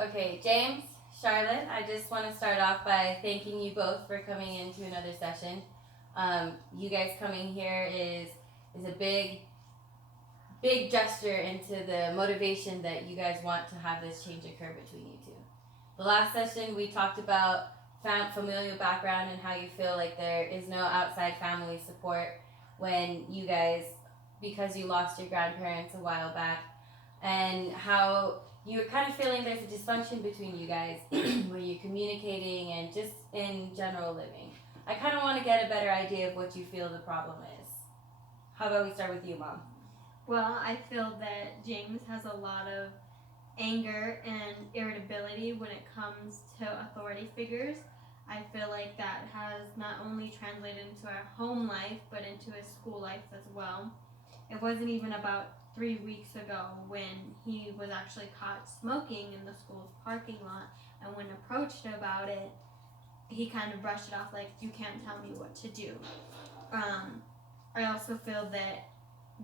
Okay, James, Charlotte, I just want to start off by thanking you both for coming into another session. You guys coming here is a big gesture into the motivation that you guys want to have this change occur between you two. The last session we talked about familial background and how you feel like there is no outside family support when you guys, because you lost your grandparents a while back, and how you're kind of feeling there's a dysfunction between you guys when you're communicating and just in general living. I kind of want to get a better idea of what you feel the problem is. How about we start with you, Mom? Well, I feel that James has a lot of anger and irritability when it comes to authority figures. I feel like that has not only translated into our home life, but into his school life as well. It wasn't even about 3 weeks ago when he was actually caught smoking in the school's parking lot, and when approached about it, he kind of brushed it off like, you can't tell me what to do. I also feel that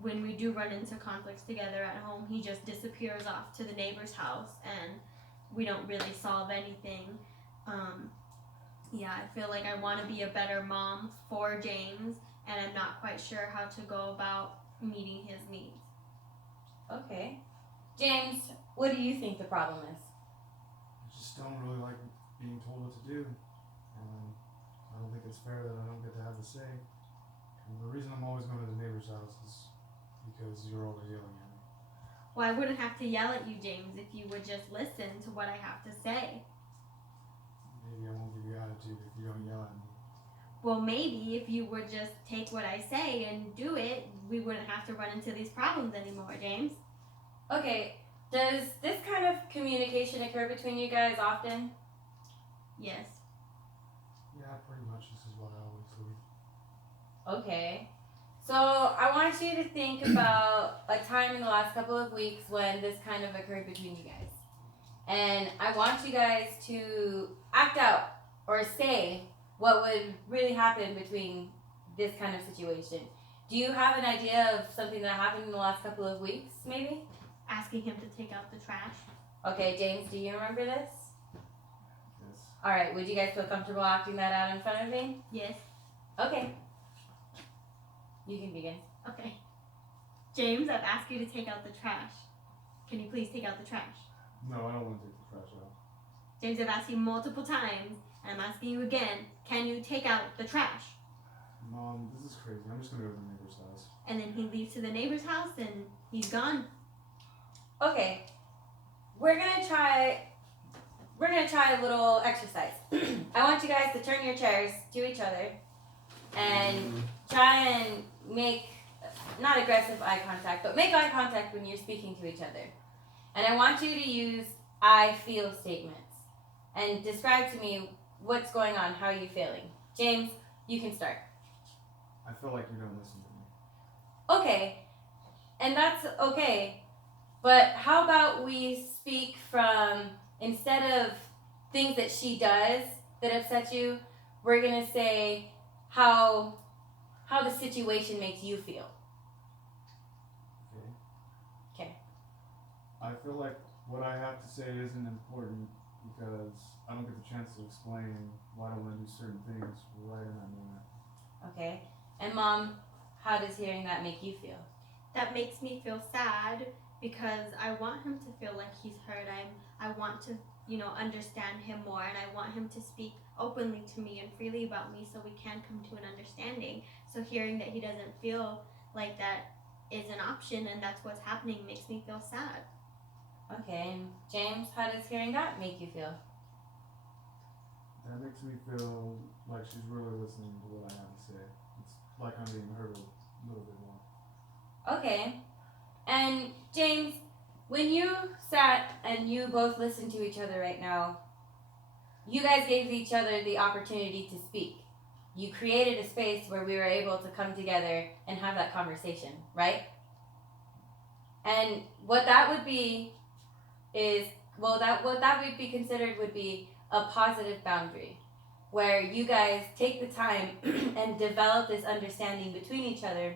when we do run into conflicts together at home, he just disappears off to the neighbor's house and we don't really solve anything. I feel like I want to be a better mom for James, and I'm not quite sure how to go about meeting his needs. Okay. James, what do you think the problem is? I just don't really like being told what to do. I don't think it's fair that I don't get to have a say. And the reason I'm always going to the neighbor's house is because you're always yelling at me. Well, I wouldn't have to yell at you, James, if you would just listen to what I have to say. Maybe I won't give you attitude if you don't yell at me. Well, maybe if you would just take what I say and do it, we wouldn't have to run into these problems anymore, James. Okay, does this kind of communication occur between you guys often? Yes. Yeah, pretty much. This is what I always do. Okay. So I want you to think about a time in the last couple of weeks when this kind of occurred between you guys. And I want you guys to act out or say what would really happen between this kind of situation. Do you have an idea of something that happened in the last couple of weeks, maybe? Asking him to take out the trash. Okay, James, do you remember this? Yes. Alright, would you guys feel comfortable acting that out in front of me? Yes. Okay. You can begin. Okay. James, I've asked you to take out the trash. Can you please take out the trash? No, I don't want to take the trash out. James, I've asked you multiple times, and I'm asking you again, can you take out the trash? Mom, this is crazy. I'm just going to go to the neighbor's house. And then he leaves to the neighbor's house, and he's gone. Okay. We're gonna try a little exercise. I want you guys to turn your chairs to each other and try and make, not aggressive eye contact, but make eye contact when you're speaking to each other. And I want you to use I feel statements and describe to me what's going on, how are you feeling. James, you can start. I feel like you don't listen to me. Okay, and that's okay, but how about we speak from, instead of things that she does that upset you, we're gonna say how the situation makes you feel. Okay? Okay. I feel like what I have to say isn't important because I don't get the chance to explain why I don't want to do certain things right in that moment. Okay, and Mom, how does hearing that make you feel? That makes me feel sad because I want him to feel like he's heard. I want to, understand him more, and I want him to speak openly to me and freely about me so we can come to an understanding. So hearing that he doesn't feel like that is an option and that's what's happening makes me feel sad. Okay, and James, how does hearing that make you feel? That makes me feel like she's really listening to what I have to say. It's like I'm being heard a little bit more. Okay, and James, when you sat and you both listened to each other right now, you guys gave each other the opportunity to speak. You created a space where we were able to come together and have that conversation, right? And what that would be is, what that would be considered would be a positive boundary, where you guys take the time and develop this understanding between each other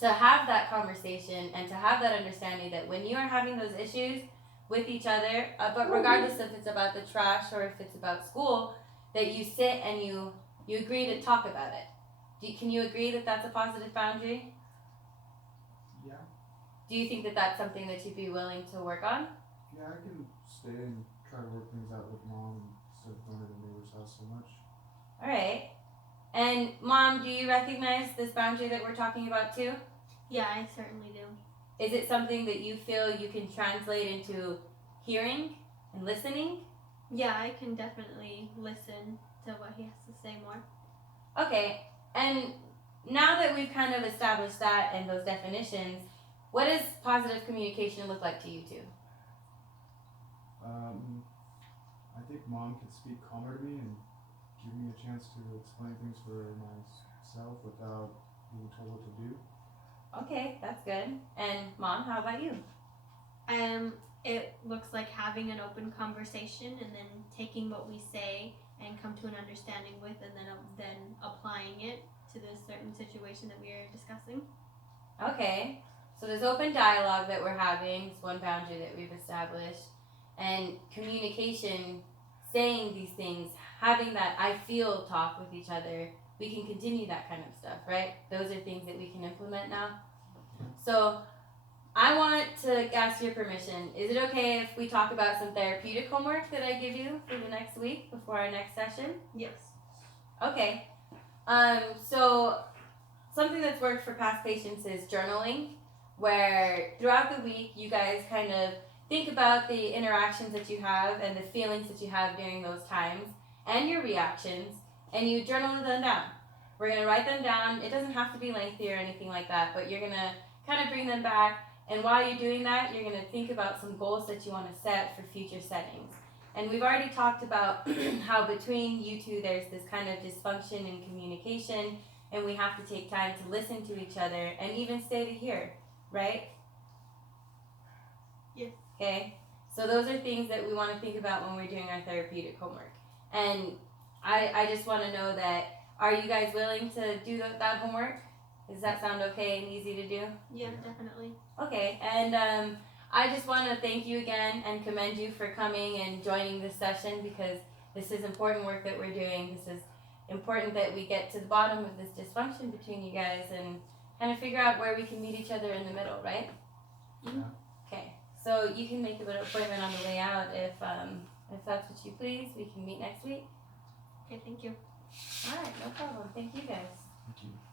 to have that conversation and to have that understanding that when you are having those issues, with each other, but regardless if it's about the trash or if it's about school, that you sit and you agree to talk about it. Can you agree that that's a positive boundary? Yeah. Do you think that that's something that you'd be willing to work on? Yeah, I can stay and try to work things out with mom instead of going to the neighbor's house so much. All right. And Mom, do you recognize this boundary that we're talking about too? Yeah, I certainly do. Is it something that you feel you can translate into hearing and listening? Yeah, I can definitely listen to what he has to say more. Okay. And now that we've kind of established that and those definitions, what does positive communication look like to you two? I think mom could speak calmer to me and give me a chance to explain things for myself without being told what to do. Okay, that's good. And Mom, how about you? It looks like having an open conversation and then taking what we say and come to an understanding with, and then applying it to the certain situation that we are discussing. Okay. So there's open dialogue that we're having, it's one boundary that we've established. And communication, saying these things, having that I feel talk with each other, we can continue that kind of stuff, right? Those are things that we can implement now. So I want to ask your permission. Is it okay if we talk about some therapeutic homework that I give you for the next week before our next session? Yes. Okay. So something that's worked for past patients is journaling, where throughout the week you guys kind of think about the interactions that you have and the feelings that you have during those times and your reactions, and you journal them down. We're going to write them down. It doesn't have to be lengthy or anything like that, but you're going to kind of bring them back. And while you're doing that, you're going to think about some goals that you want to set for future settings. And we've already talked about how between you two there's this kind of dysfunction in communication, and we have to take time to listen to each other and even stay to hear, right? Yes. Okay, so those are things that we want to think about when we're doing our therapeutic homework. And I just want to know that, are you guys willing to do that homework? Does that sound okay and easy to do? Yeah, definitely. Okay, and I just want to thank you again and commend you for coming and joining this session, because this is important work that we're doing. This is important that we get to the bottom of this dysfunction between you guys and kind of figure out where we can meet each other in the middle, right? Yeah. Okay, so you can make an appointment on the way out if that's what you please. We can meet next week. Okay, thank you. All right, no problem. Thank you guys. Thank you.